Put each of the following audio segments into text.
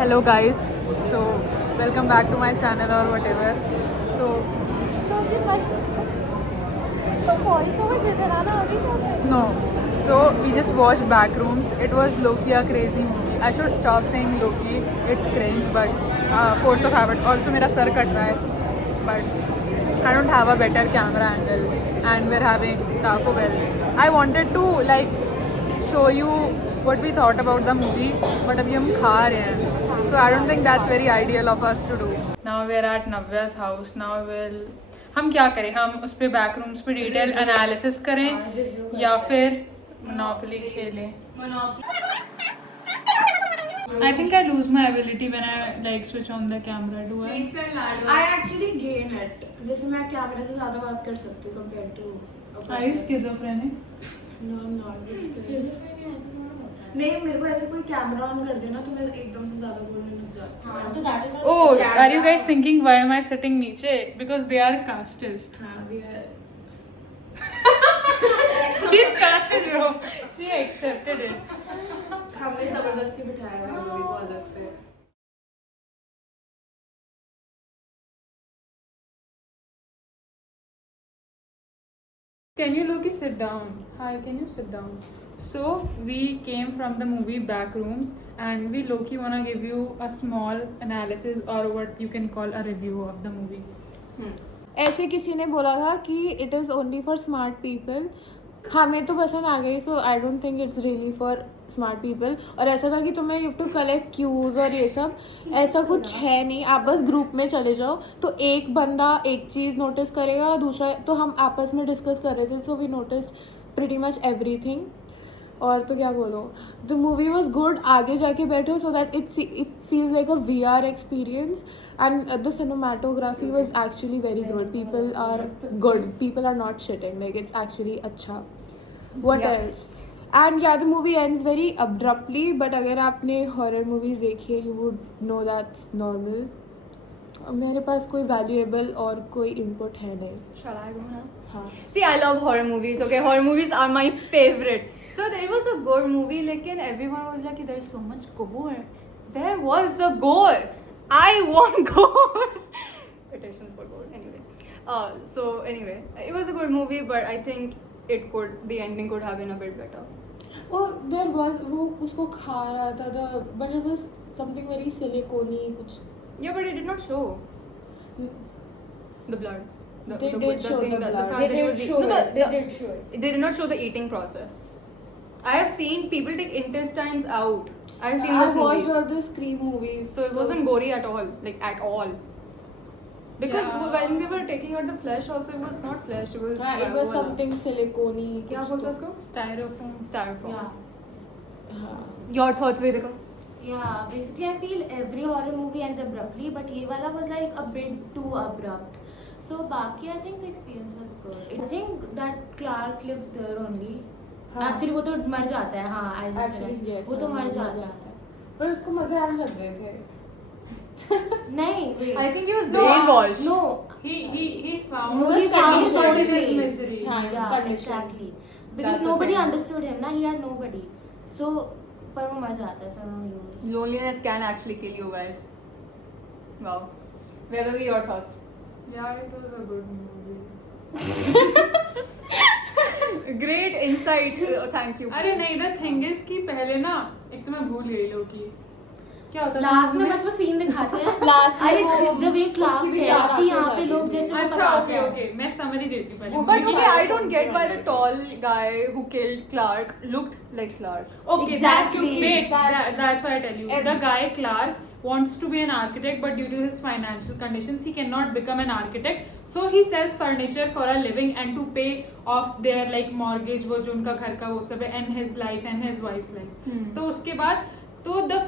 Hello guys, so welcome back to my channel or whatever. So no, so we just watched Backrooms. It was Loki a crazy movie. I should stop saying Loki, it's cringe, but force of habit. Also मेरा sir cut रहा है, but I don't have a better camera angle and we're having Taco Bell. I wanted to like show you what we thought about the movie, but अभी हम खा रहे हैं. So I don't think that's very ideal of us to do. Now we're at Navya's house. Now हम क्या करें? हम उस पर बैकरूम्स पे डिटेल एनालिसिस करें या फिर मोनोपोली खेलें? I think I lose my ability when I like switch on the camera. Do I? I actually gain it. जैसे मैं कैमरे से ज़्यादा बात कर सकती हूँ compared to a person. Are you schizophrenic? No, I'm not. नहीं, मेरे को ऐसे कोई कैमरा ऑन कर देना तो मैं एकदम से ज़्यादा बोलने लग जाती हूँ. हाँ, तो that is Oh, are you guys thinking why am I sitting नीचे? Because they are casteist. हाँ, we are. She's casteist, bro. She accepted it. हमने ज़बरदस्ती बिठाया हुआ है मूवी को अलग से. Can you Loki sit down? Hi, can you sit down? So we came from the movie Backrooms and we Loki wanna give you a small analysis or what you can call a review of the movie. ऐसे किसी ने बोला था कि it is only for smart people. हमें तो पसंद आ गई, so I don't think it's really for smart people. और ऐसा था कि तुम्हें you have to collect cues और ये सब, ऐसा कुछ है नहीं. आप बस ग्रुप में चले जाओ तो एक बंदा एक चीज़ नोटिस करेगा, दूसरा तो हम आपस में डिस्कस कर रहे थे, so we noticed pretty much everything. और तो क्या बोलो, द मूवी वॉज गुड. आगे जाके बैठो so that it feels like a VR experience. And the cinematography was actually very good. People are good. People are not shitting. Like, it's actually अच्छा. What else? And yeah, the movie ends very abruptly. But अगर आपने horror movies देखी है, you would know that's normal. मेरे पास कोई valuable और कोई input है नहीं. Shall I go now? हाँ. See, I love horror movies. Okay, horror movies are my favorite. So there was a gore movie, लेकिन everyone was like, there's so much gore. Where was the gore? I want gore. Petition for gore. Anyway, so it was a good movie, but I think the ending could have been a bit better. Oh, there was वो उसको खा रहा था but it was something very silicone-y कुछ. Yeah, but it did not show the blood. They did show the blood. They did show it. They did show it. They did not show the eating process. I have seen people take intestines out. I have seen I've those watched movies. all the Scream movies. So it wasn't gory at all, like at all. Because Yeah. when they were taking out the flesh, also it was not flesh. It was. It was something silicone-y. क्या कुछ बोलते तो. उसको? Styrofoam. Styrofoam. Yeah. हाँ. Your thoughts, Vedika? Yeah, basically I feel every horror movie ends abruptly, but ये वाला was like a bit too abrupt. So बाकी I think the experience was good. I think that Clark lives there only. हाँ. Actually वो तो मर जाता है. हाँ, I just Actually, realized. yes, वो तो हाँ, मर मर जाता जाता है. पर उसको मजे आने लग गए थे. नहीं, wait. I think he was No, brainwashed. No, He found. no, he found his condition. own his place. misery. हाँ, his Yeah, condition. exactly. Because That's the nobody thing. understood him. ना, he had nobody. So पर वो मर जाता है. So no use. Loneliness can actually kill you guys. Wow. Where were your thoughts? Yeah, it was a good movie. Great insight. Thank you. अरे नहीं, the thing is कि पहले ना एक तो मैं भूल गई लोकी. क्या होता था लास्ट में movie बस वो सीन दिखाते हैं. Last में अरे वो द वे क्लार्क उसकी भी है चार कि आंखें यहाँ पे जाती लोग थी. जैसे अच्छा बताते हैं. ओके मैं समझ देती पहले. But movie okay, की. I don't get why the tall guy who killed Clark looked like Clark. Okay, Exactly. Wait, That's- that's why I tell you. Every- The guy Clark wants to be an architect, but due to his financial conditions, he cannot become an architect. So he sells furniture for a living and to pay off their like mortgage, वो जो उनका घर का वो सब है, and his life and his wife's life. तो उसके बाद तो the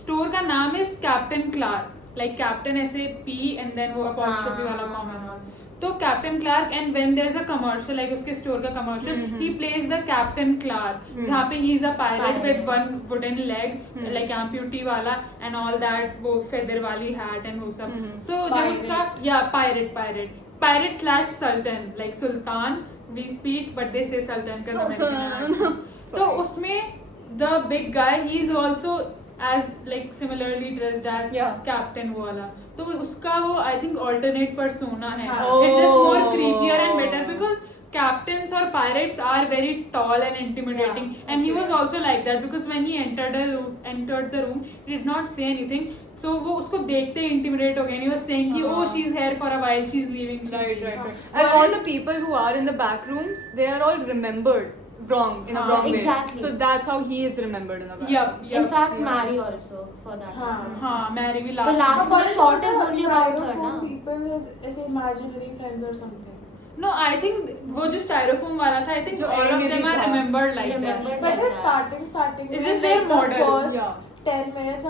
store का नाम is Captain Clark, like Captain ऐसे P and then वो apostrophe वाला comma and all. तो Captain Clark and when there's a commercial like उसके store का commercial, he plays the Captain Clark जहाँ पे he is a pirate with one wooden leg like amputee वाला and all that वो feather वाली hat and वो सब. So जब Pirate. उसका pirate slash sultan like sultan we speak but they say sultan because American. तो उसमें the big guy he is also as like similarly dressed as Yeah. captain वो वाला. तो उसका वो I think alternate persona है. हाँ. It's just more Oh. creepier and better because captains or pirates are very tall and intimidating, and he okay. was also like that because when he entered the room, he did not say anything. So वो उसको देखते ही intimidate हो गया. And he was saying कि oh she's here for a while, she's leaving. she's Right. leaving." And all the people who are in the back rooms, they are all remembered wrong in a wrong exactly. way. So that's how he is remembered in a back. Yep. In fact, Yeah. Mary also for that. हाँ. हाँ, Mary भी The last. last में. one short is only about her, styrofoam na? people as imaginary friends or something. No, I think वो जो styrofoam वाला था, I think जो all of angry them are था. remembered like Remembered. that. But Like the that. starting It's में, just their like the model. first Yeah. 10 minutes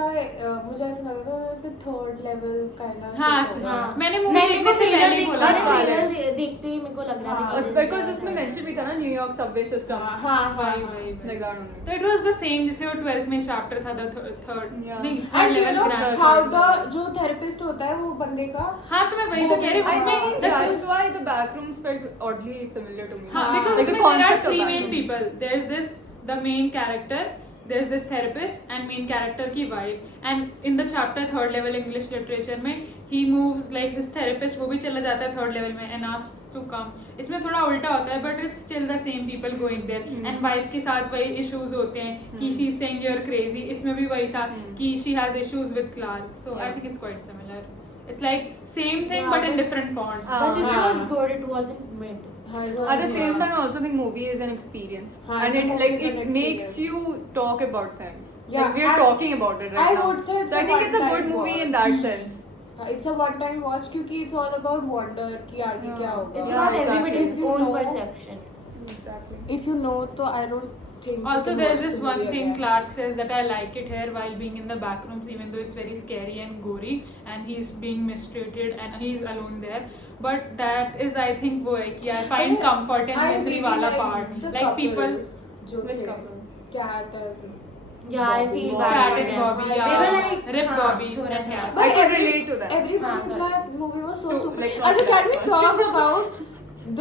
मुझे ऐसा लगा था जैसे third level kind of हाँ, shit होगा. हाँ. मैंने movie मैंने देखने भी से trailer पहले ही देख- बोला मैंने था. trailer देखते ही मेरे को लग रहा था हाँ. कि Because इसमें mention भी था ना New York subway system. हाँ. वही. Like that only. तो it was the same जैसे वो 12th में chapter था the third Yeah. नहीं And third you level know grand how third the level. जो therapist होता है वो बंदे का हाँ तो मैं वही तो कह रही हूँ I उसमें think that's that's why the back rooms felt oddly familiar to me. हाँ because Like the उसमें there are concept of three back main rooms. people. There's this the main character, there's this therapist and main character की wife. And in the chapter third level English literature में he moves like his therapist वो भी चला जाता है third level में and asks to come. इसमें थोड़ा उल्टा होता है but it's still the same people going there. And wife के साथ वही issues होते हैं कि she's saying you're crazy. इसमें भी वही था कि she has issues with Clark. So I think it's quite similar. It's like same thing Yeah, but in but- different font. But it हाँ. was good. It wasn't mid. हाँ, it At the was- same Yeah. time, I also think movie is an experience, हाँ, and the it movie like is an it makes experience. you talk about things. Yeah, Like we are and talking about it right I now. would say it's so I a think it's a one-time good movie in watch. that sense. It's a one time watch क्योंकि it's all about wonder कि आगे Yeah. क्या होगा. It's Yeah, not exactly. everybody's If you own know- perception. Exactly. If you know तो I don't think. Also, you can there's watch this the one movie thing again. Clark says that I like it here while being in the back rooms, even though it's very scary and gory, and he's being mistreated and he's alone there. But that is, I think, वो है कि I find comfort in I misery really वाला liked part. the Like couple people, जो Which थे, couple? Cat and Yeah, I Bobby. feel Bobby. bad. Cat for and them. Bobby, They yeah. were like, Rip हाँ, Bobby थोड़ा and सा. Cat. I could relate to that. Everyone हाँ, in sorry. that movie was so To, stupid. like, not अच्छा, can we that talk much. about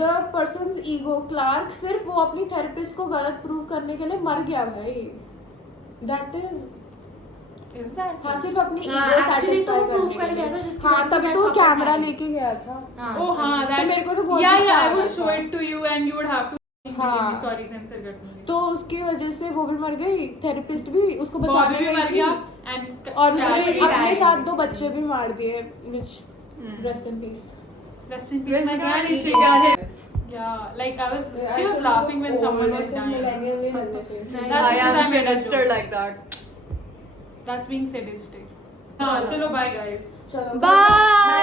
the person's ego? Clark सिर्फ वो अपनी therapist को गलत prove करने के लिए मर गया भाई. That is is that? हाँ सिर्फ अपनी हाँ, ego actually तो satisfy prove करने कर के गया लिए. था जिसकी हाँ वजह से तभी that तो couple कैमरा died. लेके गया था. हाँ, Oh, हाँ, that. मेरे को तो बहुत yeah, गुस्सा I आ will रहा show था. it to you, and you would have to. हाँ. Sorry, censor कर दूँगी. तो उसकी वजह से वो भी मर गई, थेरेपिस्ट भी उसको बचाने Bobby भी गई मर थी. गया and और Cat उसने भी अपने died. साथ 2 बच्चे भी मार दिए, which rest in peace. Rest in peace, my granny. She got it. Yeah, like she was laughing when someone was dying. That's I because I am made a sinister joke. like that. That's being sadistic. हाँ, चलो bye guys. चलो Bye.